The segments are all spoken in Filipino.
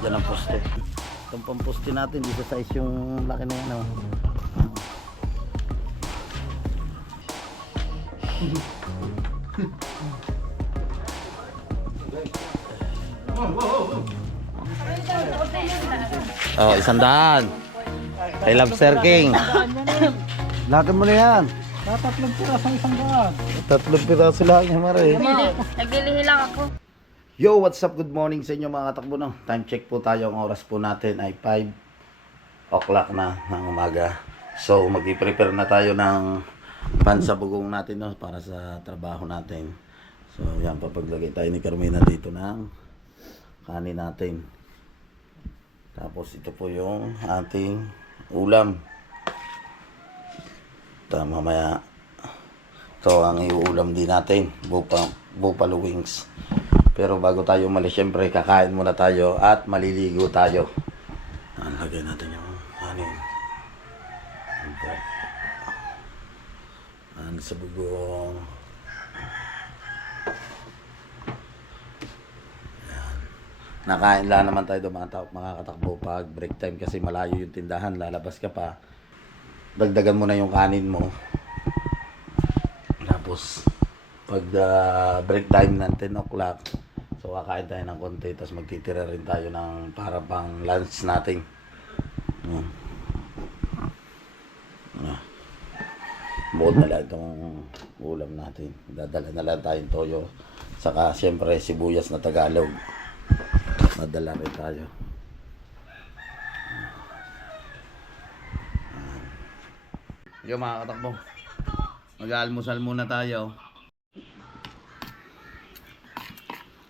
dyan ang poste. Itong pamposte natin, dito size yung laki na yan. Oh. Oh, 100. Kay Lobster King. Lakan mo na yan. Tatlong piraso isang daan. 3 piraso lang niya, Mare. Naglilihi lang ako. Yo, what's up? Good morning sa inyo mga katakbo. No? Time check po tayo. Ang oras po natin ay 5 o'clock na ng umaga. So, mag-prepare na tayo ng pansabugong natin, no? Para sa trabaho natin. So, yan, papaglagay tayo ni Carmina dito ng kanin natin. Tapos, ito po yung ating ulam. Mamaya, ito ang iuulam din natin. Buffalo wings. Pero bago tayo umalis, syempre kakain muna tayo at maliligo tayo. Lagay natin yung kanin. Ang sabugong. Yan. Nakain lang naman tayo doon mga katakbo pag break time kasi malayo yung tindahan. Lalabas ka pa. Dagdagan mo na yung kanin mo. Tapos pag break time ng 10 o'clock, so kakain tayo ng konti, tapos magtitira rin tayo ng para pang lunch natin. Buod na lang itong ulam natin. Dadala na lang tayong toyo. Saka siyempre sibuyas na Tagalog. Nadala rin tayo. Yo mga katakbo, mag-almusal muna tayo.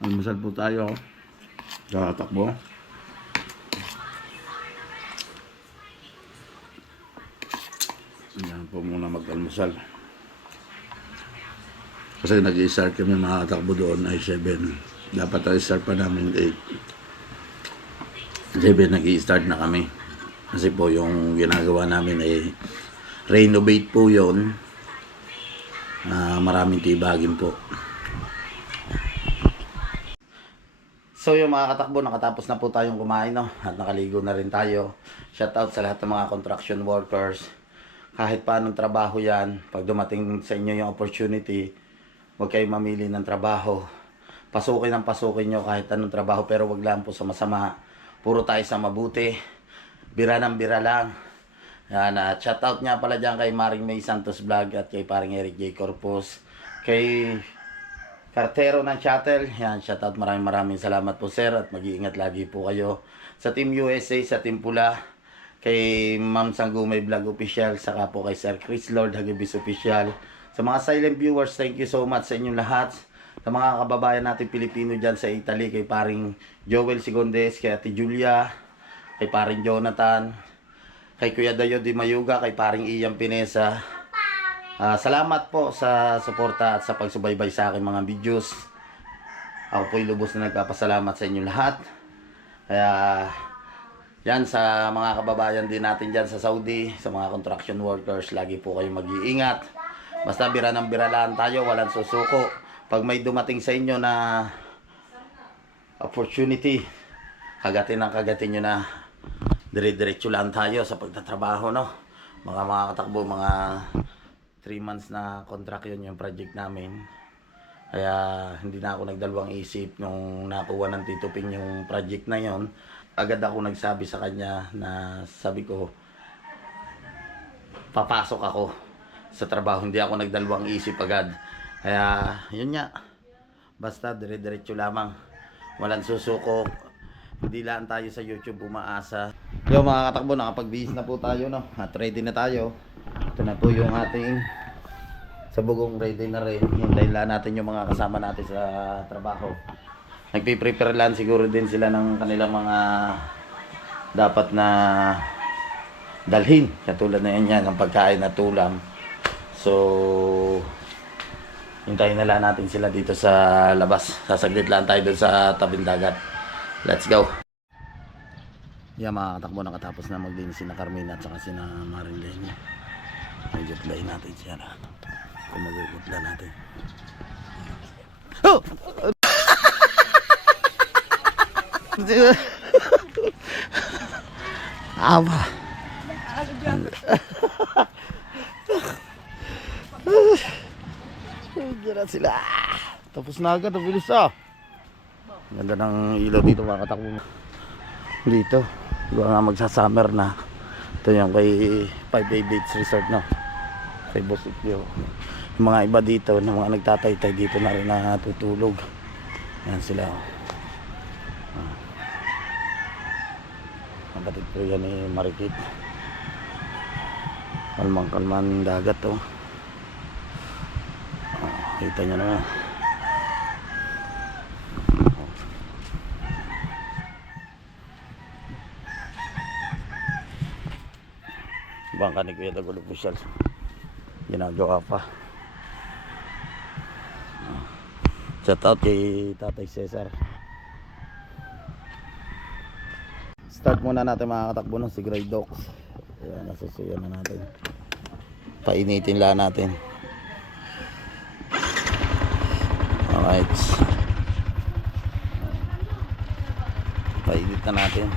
Almusal po tayo. Katakbo. Yan po muna mag-almusal. Kasi nag-i-start kami mga katakbo doon ay 7. Dapat i-start pa namin 8. 7 nag-i-start na kami. Kasi po yung ginagawa namin ay renovate po yun. Maraming tibagin po. So yung mga katakbo, nakatapos na po tayong kumain, no? At nakaligo na rin tayo. Shoutout sa lahat ng mga construction workers. Kahit paanong trabaho yan, pag dumating sa inyo yung opportunity, huwag kayong mamili ng trabaho. Pasukin ang pasukin nyo kahit anong trabaho, pero wag lang po sa masama. Puro tayo sa mabuti. Bira ng bira lang. Yan, shoutout nga pala dyan kay Maring May Santos Vlog at kay paring Eric J. Corpus. Kay Kartero ng Shuttle. Yan, shoutout, maraming salamat po sir at mag-iingat lagi po kayo. Sa Team USA, sa Team Pula, kay Ma'am Sanggumay Vlog Official, saka po kay Sir Chris Lord Hagibis Official. Sa mga silent viewers, thank you so much sa inyong lahat. Sa mga kababayan natin Pilipino dyan sa Italy, kay paring Joel Sigondes, kay Ate Julia, kay paring Jonathan, kay Kuya Dayo Di Mayuga, kay paring Ian Pinesa. Salamat po sa suporta at sa pagsubaybay sa aking mga videos. Ako po'y lubos na nagpapasalamat sa inyo lahat. Kaya yan, sa mga kababayan din natin dyan sa Saudi, sa mga construction workers, lagi po kayong mag-iingat. Basta bira ng bira lang tayo, walang susuko. Pag may dumating sa inyo na opportunity, kagatin nyo na. Dire-diretso lang tayo sa pagtatrabaho, no? Mga katakbo, mga 3 months na contract yun yung project namin. Kaya hindi na ako nagdalawang isip nung nakuha ng Tito Ping yung project na yon. Agad ako nagsabi sa kanya na sabi ko, papasok ako sa trabaho. Hindi ako nagdalawang isip agad. Kaya yun nga, basta dire-diretso lamang. Walang susuko. Hindi lang tayo sa YouTube umaasa. Yo mga katakbo, nakapag-bihis na po tayo, no? At ready na tayo. Ito na po yung ating sabugong, ready na rin. Hintayin lang natin yung mga kasama natin sa trabaho. Nagpiprepare lang siguro din sila ng kanilang mga dapat na dalhin. Katulad na yan, ang pagkain at ulam. So hintayin na lang natin sila dito sa labas. Sasaglit lang tayo doon sa tabing dagat. Let's go. Yan mga katakbo, nakatapos na maglinis si na Carmina at saka si na Marilyn. Medyo play natin siya na. Kung magugutla natin. Oh! Aba. Diyan na sila. Tapos na agad, ang bilis ah. Ganda ng ilaw dito mga katakbo. Dito, diba nga magsa-summer na. Ito yung kay 5-day beach resort no. Kay Bositio. Yung mga iba dito, ng mga nagtataytay dito na rin natutulog. Yan sila. Kapatid ko yan ni Marikit. Kalmang-kalman dagat oh. Kita nyo na. Bangka ni Kuya Dagol officials. Ginagawa pa. Shout out kay Tatay Cesar. Start muna natin mga katakbo ng si Grey Dogs. Ayan, nasusuyan na natin. Painitin lang natin. Alright. Painit na natin.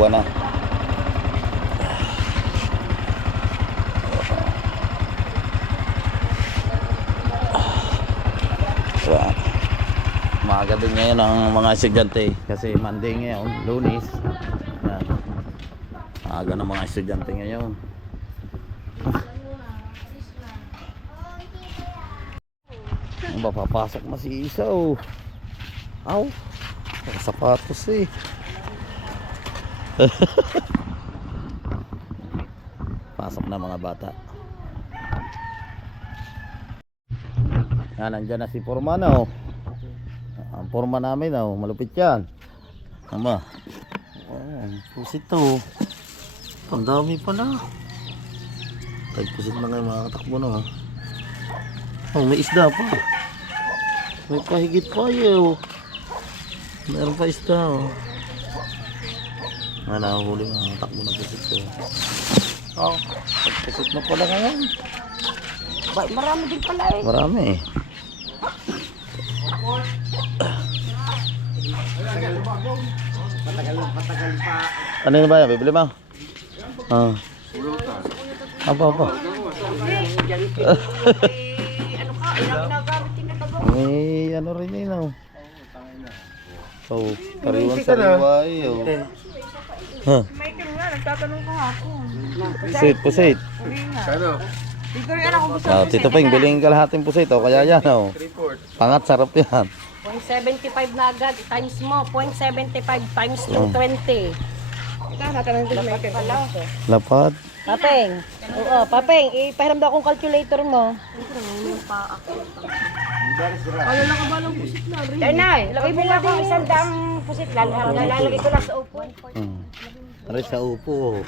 Na. Maaga din ngayon ang mga estudyante kasi Monday ngayon, Lunes. Yan. Maaga ng mga estudyante ngayon. Ang ba papasok na si Isa oh. Aw. Sapatos eh. Pasok na mga bata. Yan, nandyan na si Foreman oh. Ang Foreman namin oh, malupit yan. Ama. Oh, pusit to. Ang dami pa na. Tagpusit na ngayon mga katakbo na. Oh, may isda pa. May pahigit pa yun. Meron pa isda oh. Nahuli mga takbo na pusit ko. Oh, pusit na pala ngayon. Marami din pala eh. Marami eh. Patagal pa. Ano yun ba yan? Bibili ba? Ah. Apa? Ano ka? Ilang ginagamit din na tago. May ano rin yun oh. So, kariwan-sariwa eh oh. Huh. Michael nga, nagtatanong ko hapon. Pusit. Kano? Hindi ko rin alam kung gusto Ah, Tito Peng, bilhin kalahating pusit oh. Kaya yan oh. Pangat, sarap yan. 0.75 na agad, times mo. 0.75 times ng 20. Ikaw, natanong ko Michael. Lapad. Papeng. Oo, Papeng, ipahiram daw akong calculator mo. Ano na ka ba ng pusit na rin? Nay, lagay mo lang ako isang daang pusit. Lalagay ko lang sa upo. Aray sa upo.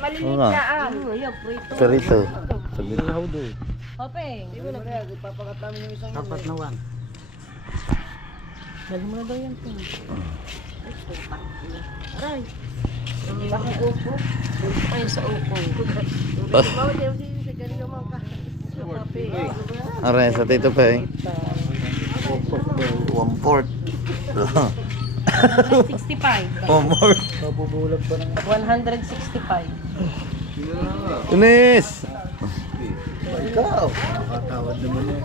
Maliliit na ah. Perito. Sabi na ako doon. Papeng. Dapat na wan. Lagi mo na daw yan po. Aray. Bakit upo? Ay, sa upo. Aray sa Tito Peng. 1/4. 165. More. 165. Tunis! Ikaw! Nakatawad naman eh.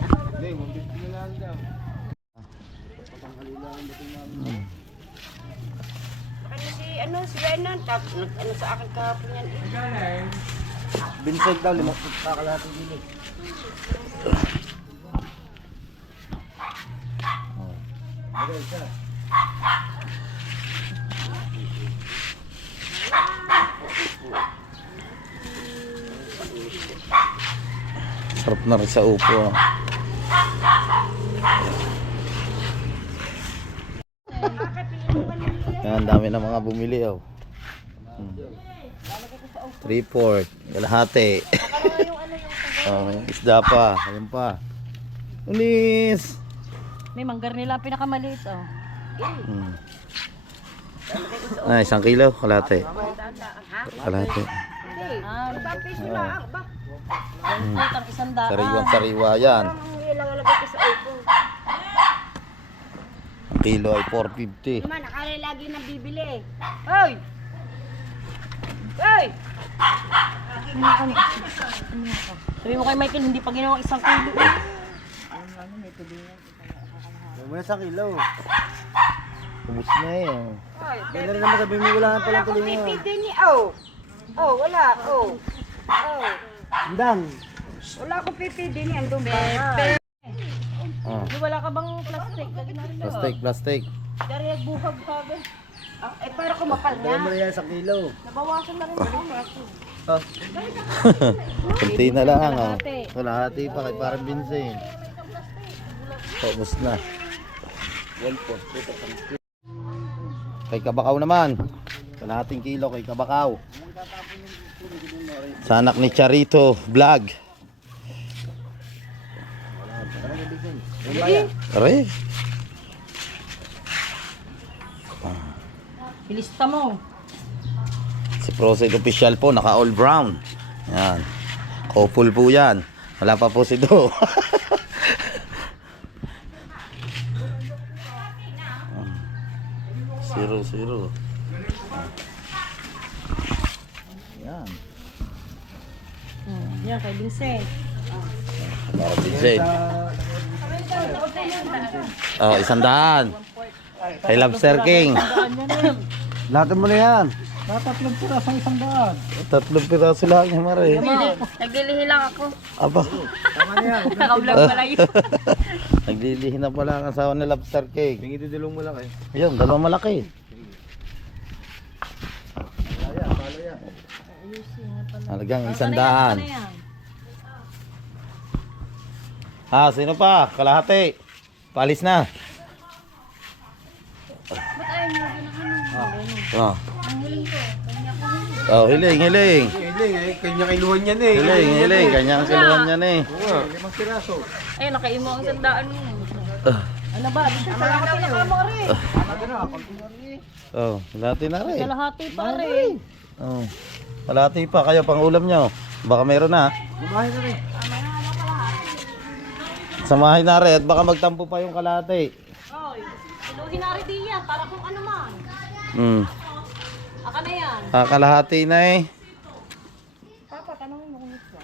Si Renan, sa akin kahapon yan. Binsay daw, 5 kakalahati gilid. Sarap na rin sa upo. Yan, dami na mga bumili oh. 3/4, kalahati. Oh, may isda pa, ayun pa. Unis! May manggar nila pinakamaliit oh. Ay, 1 kilo, kalahati. Kalahati. Ibang piso lang. Ba? Putang 100. Sariwang sariwa yan. Ang ilalagay ko sa iPhone. Ang kilo ay 450. Naman, akala lagi nang bibili. Hoy! Hoy! Sabi mo kay Michael, hindi pa ginawa 1 kilo. Huwag mo na 1 kilo. Ubus na eh. Kaya rin naman sabi mo wala na palang tuloy mo. Pipili ni Oh, wala. Oh. Andang. Wala akong pipili ni andun ba? Oh, Wala ka bang plastic? plastic. Dari nagbuhag ka ba? Para kumapal Kaya mo na. na yan 1 kilo. Nabawasan na rin ako. Kunti na lang. Oh. Kalahati pa kay parang Vincent. Ubus na. Kay Kabakaw naman. Kalahating kilo kay Kabakaw. Sa anak ni Charito Vlog. Are. Pilista mo. Si Proceed Official po, naka all brown. Yan. Couple po yan. Wala pa po si Do. Zero. Yan. Yan, kay Vincent. Para Vincent. Oh, 100. Kay Lobster King. Lahat mo na yan. 3 piraso lang niya, Mare. Naglilihi lang ako. Aba. Tama na yan. Naka-vlog pala yun. Naglilihi na pala ang asawa ni Lobster King. Tingin dudulong mo lang eh. Ayun, 2 malaki. Halagang 100. Ah, sino pa? Kalahati. Palis na. Oh. Oh, hiling. Hiling eh. Kanya kiluhan yan eh. Hiling. Kanyang kiluhan niya eh. Oo nga. 5 piraso. Ayun, nakaimo ang 100 mo. Ano ba? Kalahati na ka mo rin. Oh, kalahati na rin. Kalahati pa rin. Oh. Kalahati pa kayo pang ulam nyo. Baka meron na. Bumahay na rin. Samahin na rin at baka magtampo pa yung kalahati. Oy, iluhin na rin diyan para kung ano man. Aka na yan. Kalahati na eh. Papa, tanongin mo kung gusto.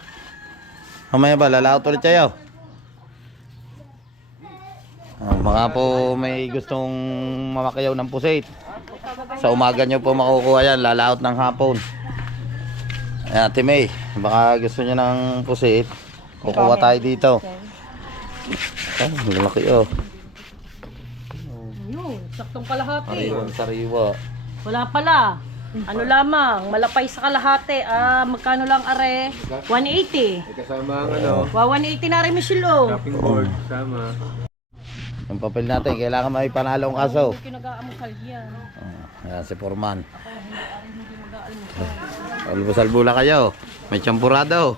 Mamaya ba, lalaot ulit kayo? Baka po may gustong mamakayaw ng pusit. Sa umaga nyo po makukuha yan, lalaot ng hapon. Ayan, Ate May, baka gusto nyo ng pusit. Kukuha tayo dito. Ay, malaki oh. Yun, saktong kalahati. Sariwa. Wala pala. Ano lamang, malapay sa kalahati. Magkano lang are? 180. May kasama ang ano. 180 na rin, Michelle, oh. Shopping board. Sama. Yung papel natin, kailangan may panalong kaso. Kinag-aamusal yan. Ayan, si Foreman. Albus-albula kayo. May champurado.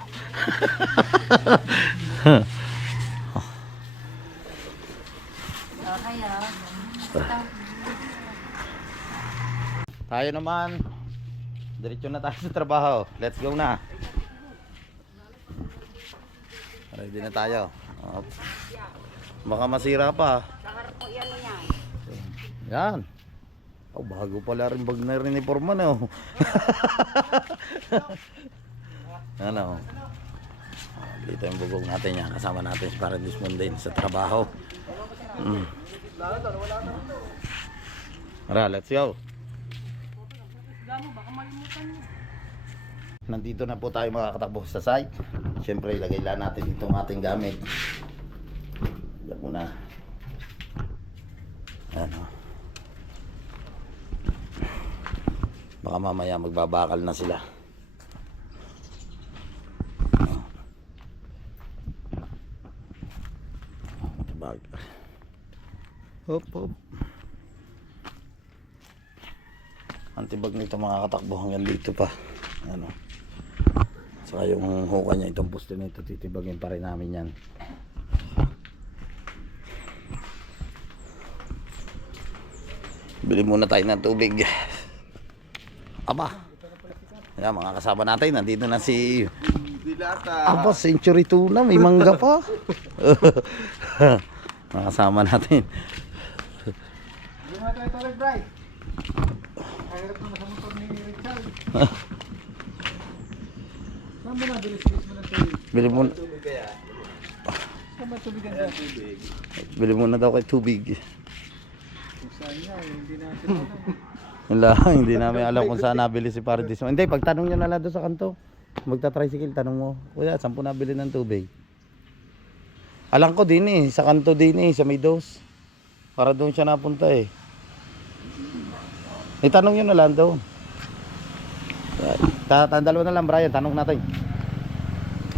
Tayo naman. Diretso na tayo sa trabaho. Let's go na. Ready na tayo. Baka masira pa. Yan. Oh, bago pala rin bag na rin ni Foreman oh. Ano? Dito yung bugog natin yan. Kasama natin si Paradis Mundin sa trabaho. Tara, let's go. Nandito na po tayo makakatakbo sa site. Siyempre ilagay lang natin dito ang ating gamit. Diyan muna. Ano. Baka mamaya magbabakal na sila. Hop hop. Antibag nito mga katakbo hanggang dito pa. Ano. Saka yung huka niya, itong poste nito, titibagin pa rin namin yan. Bili muna tayo ng tubig. Aba. Ayan, mga kasama natin. Nandito na si... Aba, century tuna. May mangga pa. Mga kasama natin. Bili mo na. Bili mo na daw kay tubig. Hindi namin alam kung saan nabili si Paradis. Hindi, pagtanong nyo na lang doon sa kanto. Magta-tricycle, tanong mo. Kuya, saan po nabili ng tubig? Alam ko din eh, sa kanto din eh, sa may dos. Para doon siya napunta eh. Itanong nyo na lang doon. Dalawa na lang, Brian, tanong natin.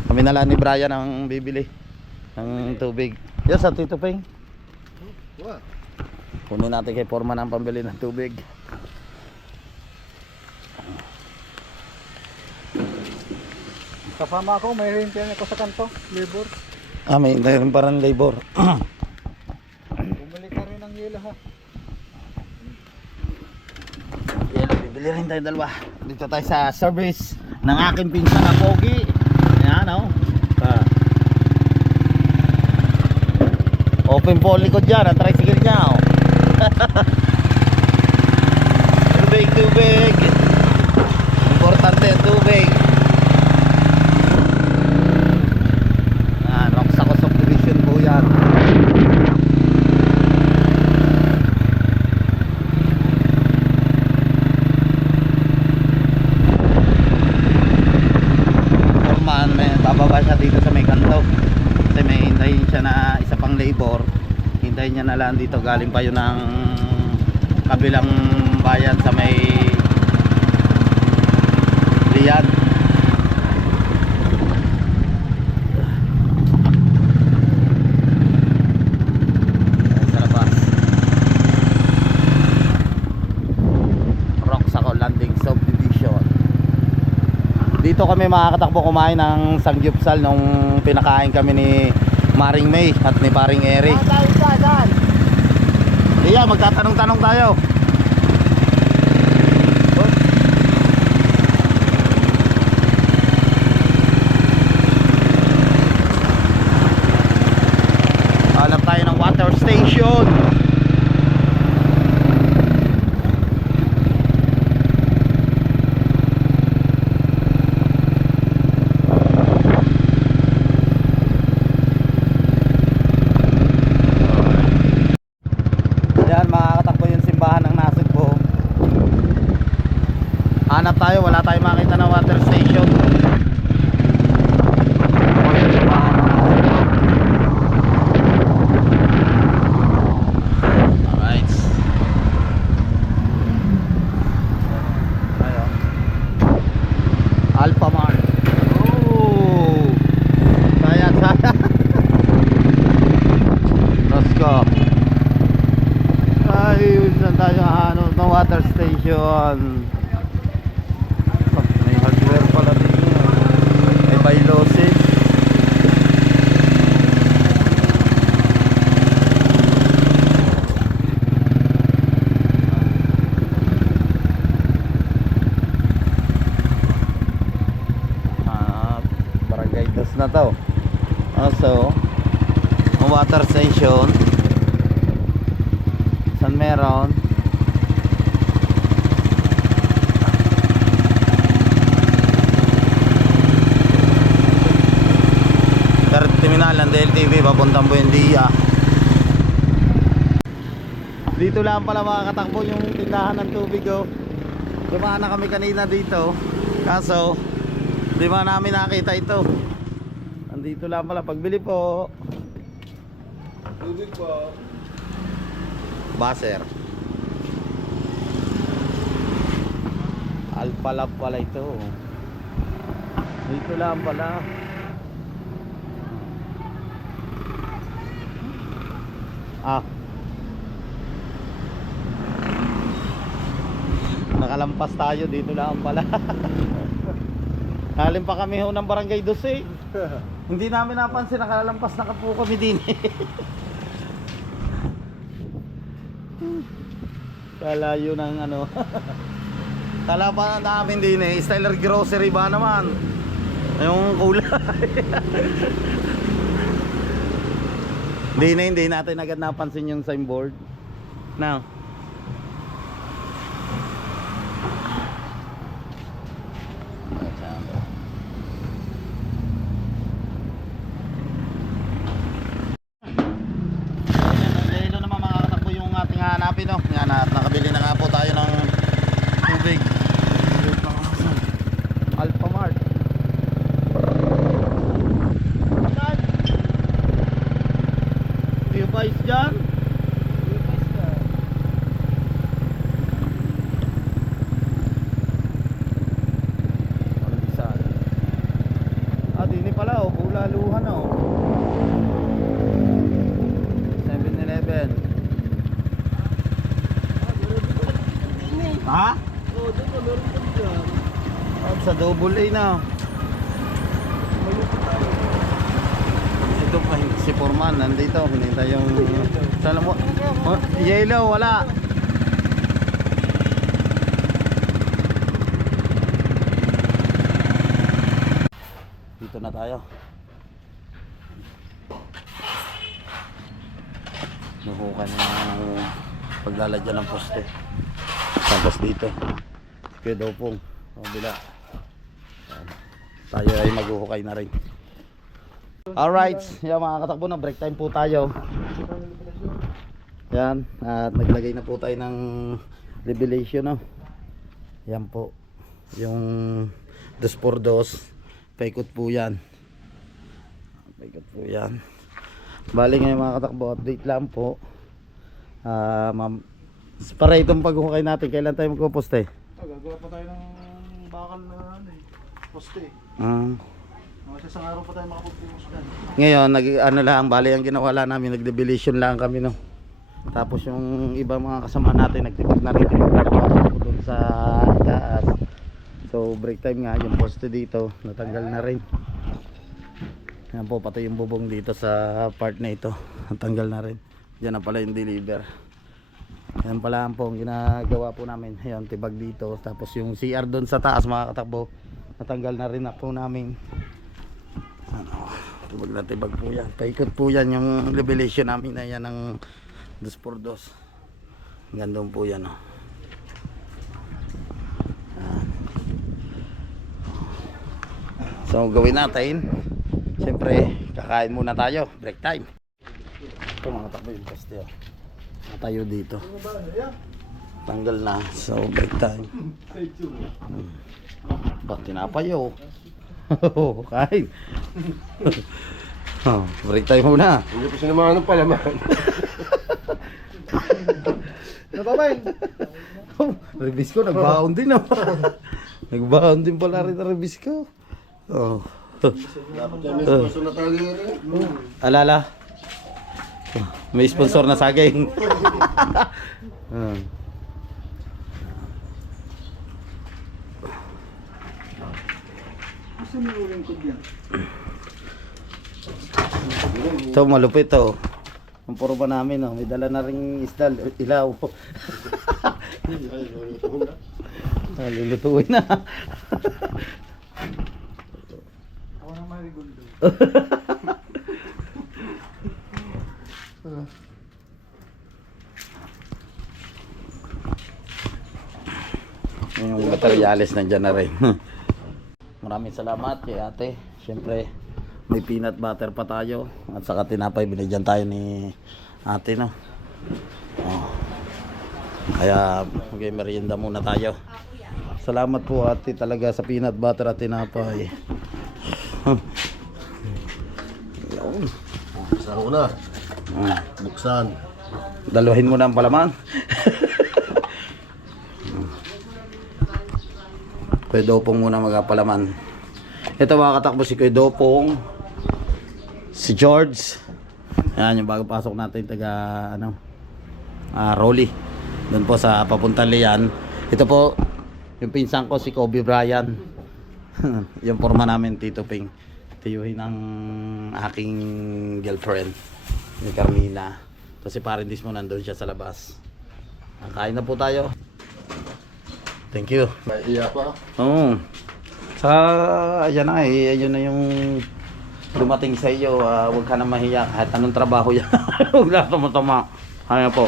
Kami na lang ni Brian ang bibili ng tubig. Yes, sa Tito Peng. Kunin natin kay Foreman ang pambili ng tubig. Kasama ako, may rintiyan ako sa kanto, labor. Ah, may rin parang labor. Bumili ka rin ng yelo ha. Yelo, bibili rin tayo dalawa. Dito tayo sa service ng aking pinsan na Pogi. Ayan, oh. Open po likod dyan, ang tricycle niya, oh. Tubig, tubig. Importante ang tubig. Roxaco subdivision po yan. Forman, bababa siya dito sa may kanto. Kasi may hintayin siya na isa pang labor. Hintayin niya na lang dito, galing pa yun ng kabilang bayan sa may Lian. Sa labas Roxaco Landing Subdivision. Dito kami makakatakbo kumain ng sangyupsal nung pinakain kami ni Maring May at ni Paring Eric. Iya, magtatanong-tanong tayo. Hanap tayo ng water station. Yan, makakatakbo yung simbahan ng Nasugbo. Hanap tayo, wala tayong makita na water station. Alright. Ayo. Alpha Mart. Oh. Sayang. Let's go. Ay, saan tayo hanap ng water station? May hardware pala dito. May Bailosis. Barangay Dos na to. Also, ang water station. Saan meron? Terminal ng DLTV papuntang Buendia. Dito lang pala makakatakbo yung tindahan ng tubig, oh. Dumaan na kami kanina dito. Kaso di ba namin nakita ito. Andito lang pala. Pagbili po. Tubig po. Baser. Alpha Lab pala ito. Dito lang pala. Ah. Nakalampas tayo, dito lang pala. Halim pa kami ho ng Barangay 12. Hindi namin napansin, nakalampas na po kami din. Kalayo ng ano. Kala pa namin din eh. Styler Grocery ba naman? Yung kulay. Hindi natin agad napansin yung signboard. Now. Dahil naman makakatakbo yung ating hanapin, no? Yan, at nakabili na nga po tayo ng tubig. Alphamart. Yung guys dyan. Dini pala oh, Bulaluhan oh. 7-Eleven. Ha? Oo, dito, meron pa dyan. Sa double A na. Ito pa si Foreman nandito, hinintay yung sana mo. Oh, yellow wala. Dito na tayo. Nahukan ng paglalagyan ng poste. Tapos dito. Kaya daw pong kabila. Tayo ay maghuhukay na rin. Alright, yan mga katakbo na break time po tayo. Yan, at naglagay na po tayo ng revelation no. Yan po. Yung 2x2 paikot po yan. Paikot po yan. Bali ngayon mga katakbo, update lang po. Para itong paghukay natin, kailan tayo magpuposte? Gagawa pa tayo ng bakal na ano eh, poste. Mga isang araw pa tayo makapagpupos dyan. Ngayon, ano lang, bali ang ginawa lang namin, nag-debilation lang kami no. Tapos yung iba mga kasama natin, nagtipag na rin doon sa taas. So break time nga, yung poste dito, natanggal na rin. Yan po, pati yung bubong dito sa part na ito, natanggal na rin. Diyan na pala yung deliver. Yan pala po ang ginagawa po namin. Ayan, tibag dito. Tapos yung CR doon sa taas mga katakbo, natanggal na rin na po namin. Ano, tibag na tibag po yan. Paikot po yan yung revelation namin na yan ng 2x2. Gandong po yan oh. So gawin natin, siyempre kakain muna tayo, break time. Ito mga takbo yung poste oh. Tayo dito, tanggal na, so break time. Ba't tinapay oh. Kain. Oh, break time muna. Hindi pa sinamahan ng palaman. Napabay. Rebisco nagbaon din oh. Nagbaon din pala rin ang Rebisco. Oh. Dapat yan may sponsor na tayo rin. Alala. May sponsor na saging. Gusto mo uling ko diyan? Ito malupit oh. Ang puro pa namin oh. May dala na ring isda, ilaw. Lulutuin na. Ako na marigundo. Yung materialis nandiyan na rin. Maraming salamat kay ate. Siyempre may peanut butter pa tayo. At saka tinapay binigyan tayo ni ate no. Oh. Kaya mag-merienda muna tayo. Salamat po ate talaga sa peanut butter at tinapay. Buksan ko na. Buksan. Daluhin mo na ang palaman. Kuya Dopong muna magpalaman. Ito mga katakbo si Kuya Dopong, si George. Yan yung bago pasok natin taga ano, Rolly. Doon po sa papuntang Lian. Ito po yung pinsan ko si Kobe Bryant. Yung forma namin Tito Ping. Tiyuhin ang aking girlfriend ni Carmina. Tapos si Parindis mo nandun siya sa labas. Kain na po tayo. Thank you. May iya pa. Oo. Sa ayan na eh, ayun na yung dumating sa iyo. Huwag ka na mahiya kahit anong trabaho yan. Huwag na tama-tama. Ano po.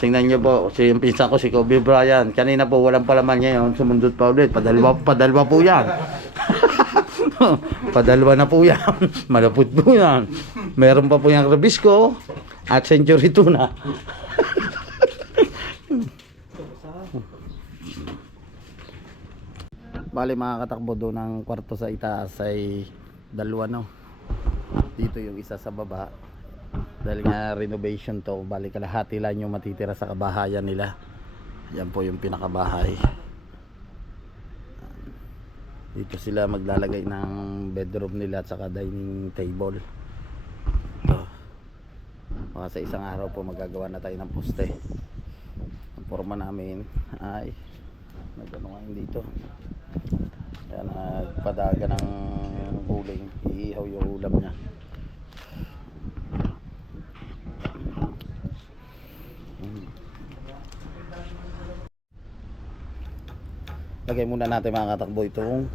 Tingnan niyo po, yung pinsan ko si Kobe Bryant. Kanina po walang palaman niya yun. Sumundot pa ulit. Padalwa po yan. Padalwa na po yan. Malapot po yan. Meron pa po yung Rabisco at Century Tuna. Bali mga katakbo, doon ang kwarto sa itaas ay dalawa, no. Dito yung isa sa baba. Dahil nga renovation to, bali kalahati lang yung matitira sa kabahayan nila. Yan po yung pinakabahay. Dito sila maglalagay ng bedroom nila at saka dining table. Ito. Baka sa isang araw po magagawa na tayo ng poste. Ang forma namin ay nagano nga dito. Yan, nagpadaga ng huling, iihaw yung ulam niya. Lagay muna natin mga katakbo itong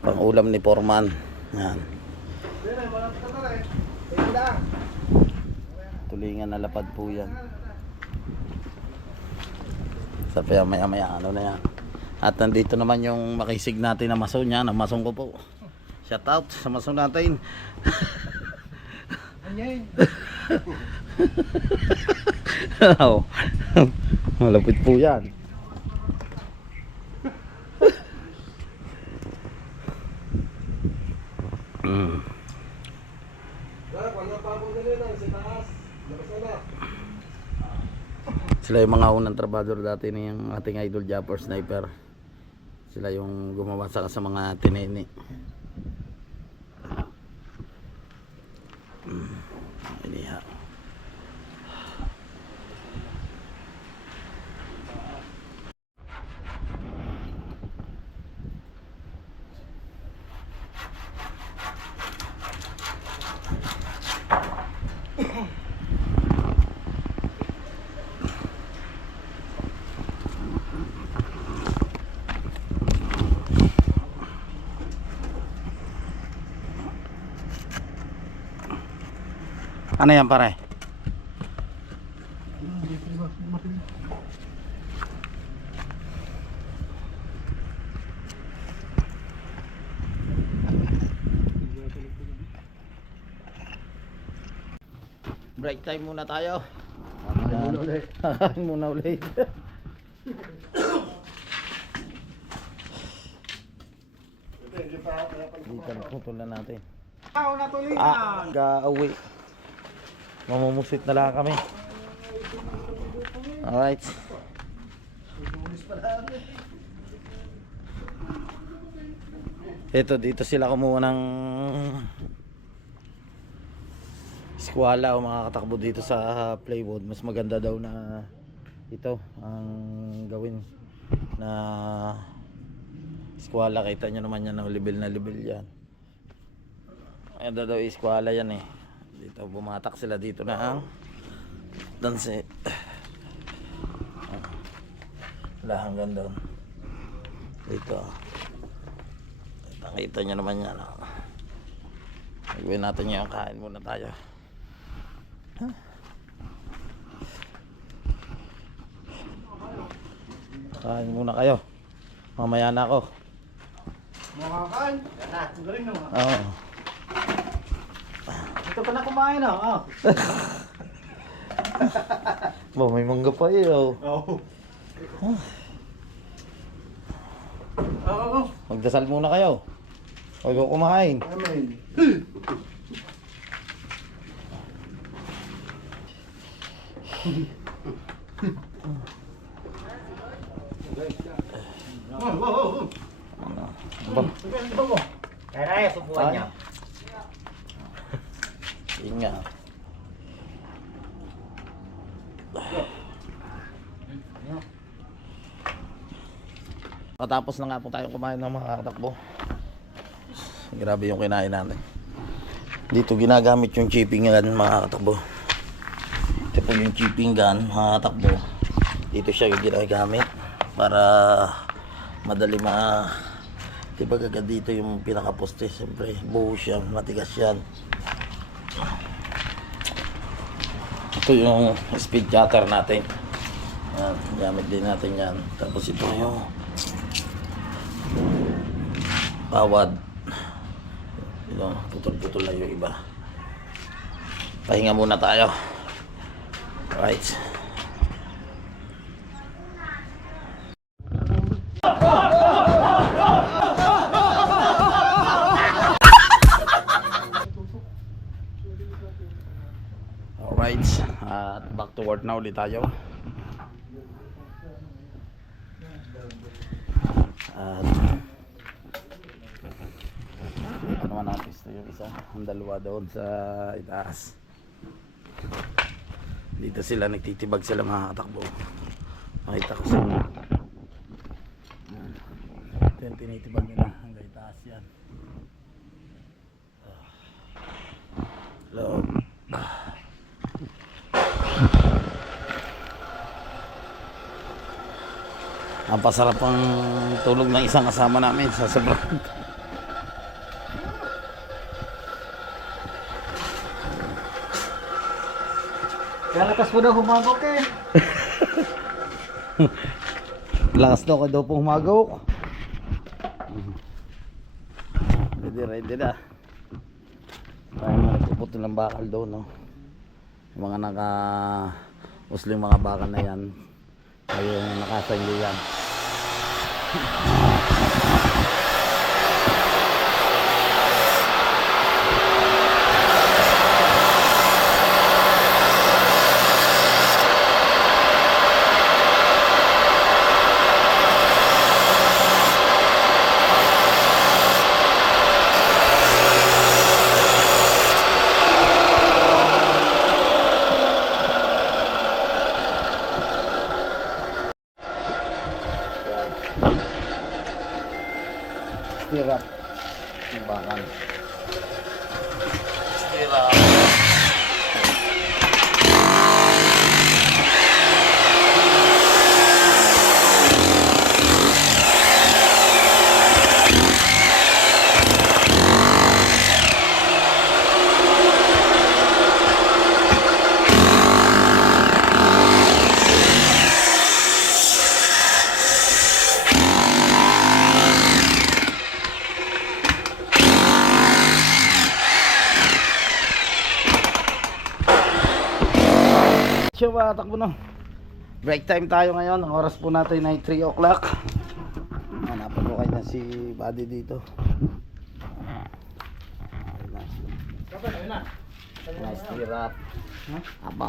pang ulam ni Foreman. Yan. Tulingan na lapad po yan. Sa maya maya ano na yan. At nandito naman yung makisig natin na mason niya. Ang mason ko po. Shout out sa mason natin. Malapit po yan. Sila yung mga unang trabador dati ng ating idol Japper Sniper. Sila yung gumawa sa mga tinini. Iniha. Ano yan pare? Break time muna tayo. Kakain muna ulit. Dito na putulan natin. Gauwi. Mamumusit na lang kami. Alright. Ito, dito sila kumuha ng eskwala o mga katakbo dito sa Playwood. Mas maganda daw na ito ang gawin na eskwala. Kita nyo naman yan, level na level yan. Maganda daw eskwala yan eh. Dito bumatak sila dito na ang danse. Wala hanggang doon. Dito. Nakita nyo naman yan. Gawin natin yung kain muna tayo. Kain muna kayo. Mamaya na ako. Makakain? Galing naman. Oo. Ito pa na kumain ah. Ba, may mangga pa eh. Oh. Oo. Magdasal muna kayo. Huwag ko kumain. Amen. Ba? Kaya subuhan niya. Inga. Patapos na nga po tayong kumain ng mga katakbo. Grabe yung kinain natin. Dito ginagamit yung chipping yan mga katakbo. po yung chipping gun, mga katakbo. Dito siya ginagamit para madali diba agad dito yung pinakaposte. Siyempre buo siya, matigas yan. Ito yung speed cutter natin. Yan, gamit din natin yan. Tapos ito yung pawad. Ito, putol-putol na yung iba. Pahinga muna tayo. Right. Alright, at back to work na ulit tayo. At ano naman natin ito yung isa, ang dalawa doon sa itaas. Dito sila nagtitibag sila mga katakbo. Makita ko sa inyo. Ito yung tinitibag nila hanggang itaas yan. Hello. Ang pasarap ang tulog ng isang kasama namin sa sobrang. Kalakas mo daw humagok eh. Lakas daw ka daw pong humagok. Ready na. Tayo mga nagpuputol ng bakal doon, no? Yung mga muslim mga bakal na yan. Ayun, nakasangli yan. Stirap yung bakal. Stirap. So takbo na. Break time tayo ngayon. Ang oras po natin ay 3 o'clock. Hanapan ko kayo na si Buddy dito. Nice tirap. Aba.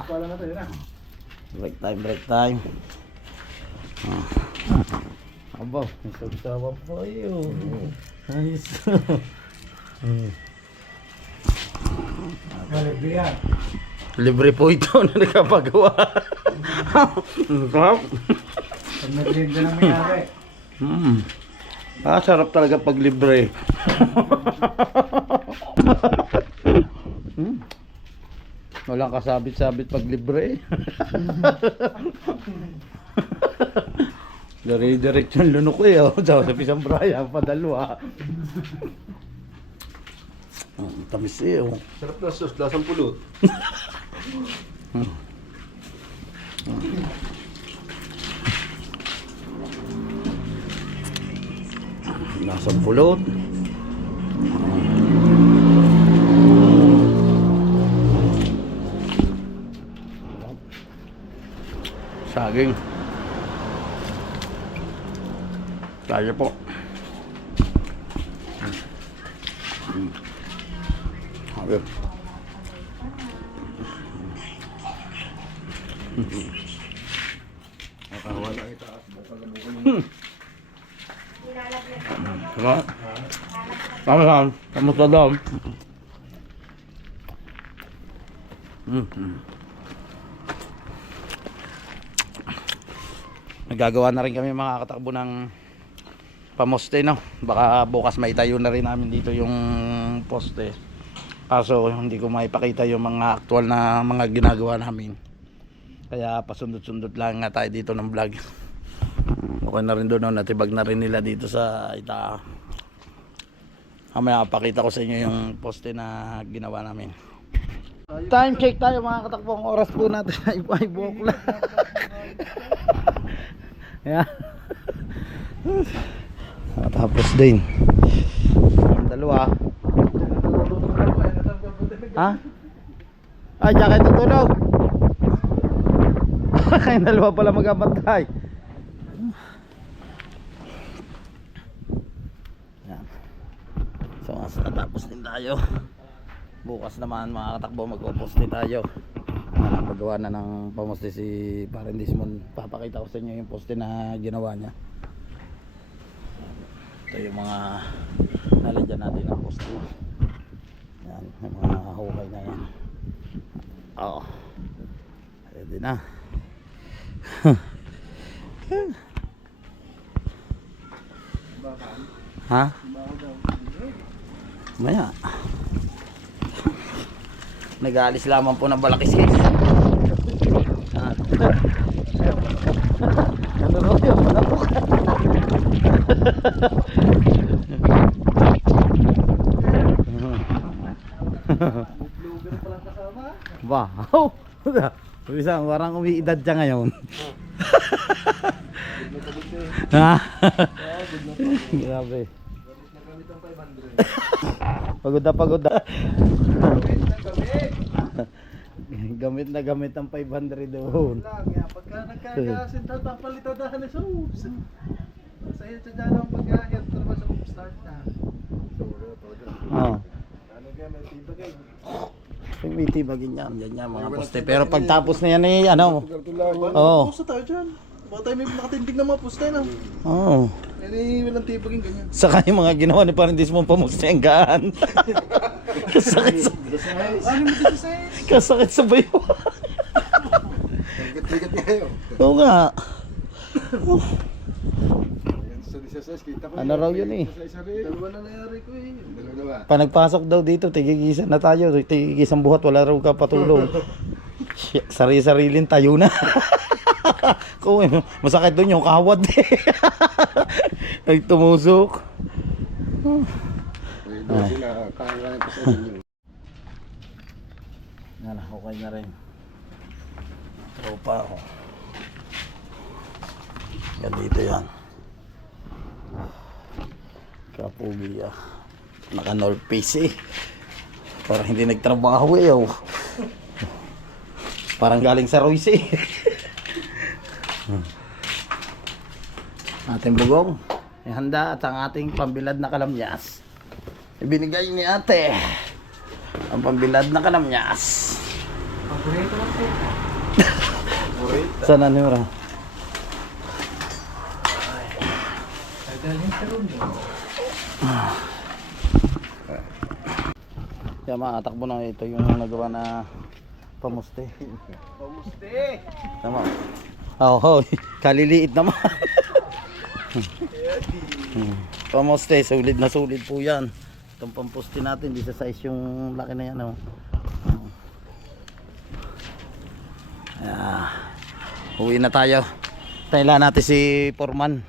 Break time. Aba, isang-sawa po yun. Nice. Libre po ito na nakapagawa. Sarap. Pag nag-libre na mayari. Sarap talaga pag libre. Walang kasabit-sabit pag libre. Dire-diretso yung lunok ko eh. Sa pisang braya, padalwa. Tamis eh. Sarap na sus, lasang pulot. Lasang pulot. Saging. Tayo po. Habib. Nakawala itaas. Bukal na bukal. Diba? Tama lang. Kamusta daw? Nagagawa na rin kami mga katakbo ng pamoste, no? Baka bukas maitayo na rin namin dito yung poste. Kaso hindi ko maipakita yung mga actual na mga ginagawa namin. Kaya pasundot-sundot lang nga tayo dito ng vlog. Okay na rin doon, no? Natibag na rin nila dito sa Ita. Mamaya pakita ko sa inyo yung poste na ginawa namin. Time check tayo mga katakbo. Ang oras po natin ay 5 o'clock. Ayan. Tapos din ang dalawa. Ha? Ay, jacket tutulog. Kayong dalawa pala magabantay. Ayan. So mas natapos din tayo. Bukas naman mga katakbo magpo-post din tayo. Paggawa na ng pamoste si Parang Desmond. Papakita ko sa inyo yung poste na ginawa niya. Ito yung mga lalagyan natin ng poste. Yan, yung mga hukay na yan. Oo. Ready na. Ha? Maya. Nag-aalis lamang po ng balakis-kis. Ano raw yun? Malapok. Wow. Isang warang umiidad siya ngayon. Ha? Grabe. Pagod na. Gamit na gamit ang 500 doon. Pagka nagkagasin daw, papalitan na na sa oops. Sa'yo sa dyan ang pagkakit ko naman sa oops start na. Oo. Ano kaya may tibagay? May tibagin yan. Yan yan mga poste. Pero pagtapos na yan eh, ano? Oo. Pusta tayo dyan. Baka tayo may nakatindig na mga pusta na. Oo. Yan walang tibagin ganyan. Saka yung mga ginawa ni Parang Desmond pamuste ang gaan. Kasakit sa bayo. Ligat kayo. Oo nga. Ano raw yun eh? Dalawa na nangyari ko eh. Dalawa. Pa nagpasok daw dito, tigigisan na tayo. Tigigisan buhat, wala raw kapatulong. Sari-sarilin tayo na. Kung masakit doon yung kawad eh. Nagtumusok. Yan, okay na rin. Tropa ako. Yan dito yan. Kapugi ah. Naka North Face eh. Parang hindi nagtrabaho eh oh. Parang galing sa Royce eh. Ating bugong ihanda at ang ating pambilad na kalamyas. Ibinigay ni ate ang pambilad na kalamyas. Paborito lang po. Sana nura. Galing sa room mo. Kaya makatakbo na ito yung nagawa na pamuste. Pamuste! Tama. Oh, kaliliit naman. Pamuste, sulit na sulit po yan. Itong pampuste natin, di sa size yung laki na yan. Oh. Uwi na tayo. Tayla natin si Foreman.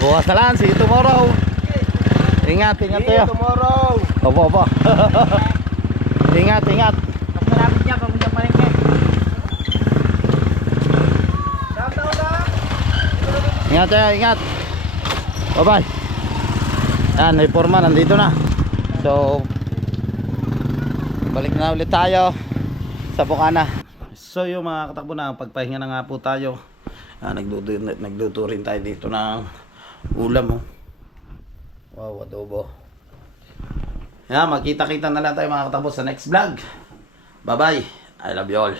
Bukas na lang, see you tomorrow. Ingat tayo. Tomorrow! Opo. Ingat. Mas malapit niya, pag pa rin kayo. Ingat tayo, ingat. Bye-bye. Yan, may Foreman, nandito na. So, balik na ulit tayo sa Bukana. So, yung mga katakbo na, pagpahinga na nga po tayo. Nagluto rin tayo dito ng ulam. Oh. Wow, adobo. Yan, magkita-kita na lang tayo mga katakbo sa next vlog. Bye-bye. I love you all.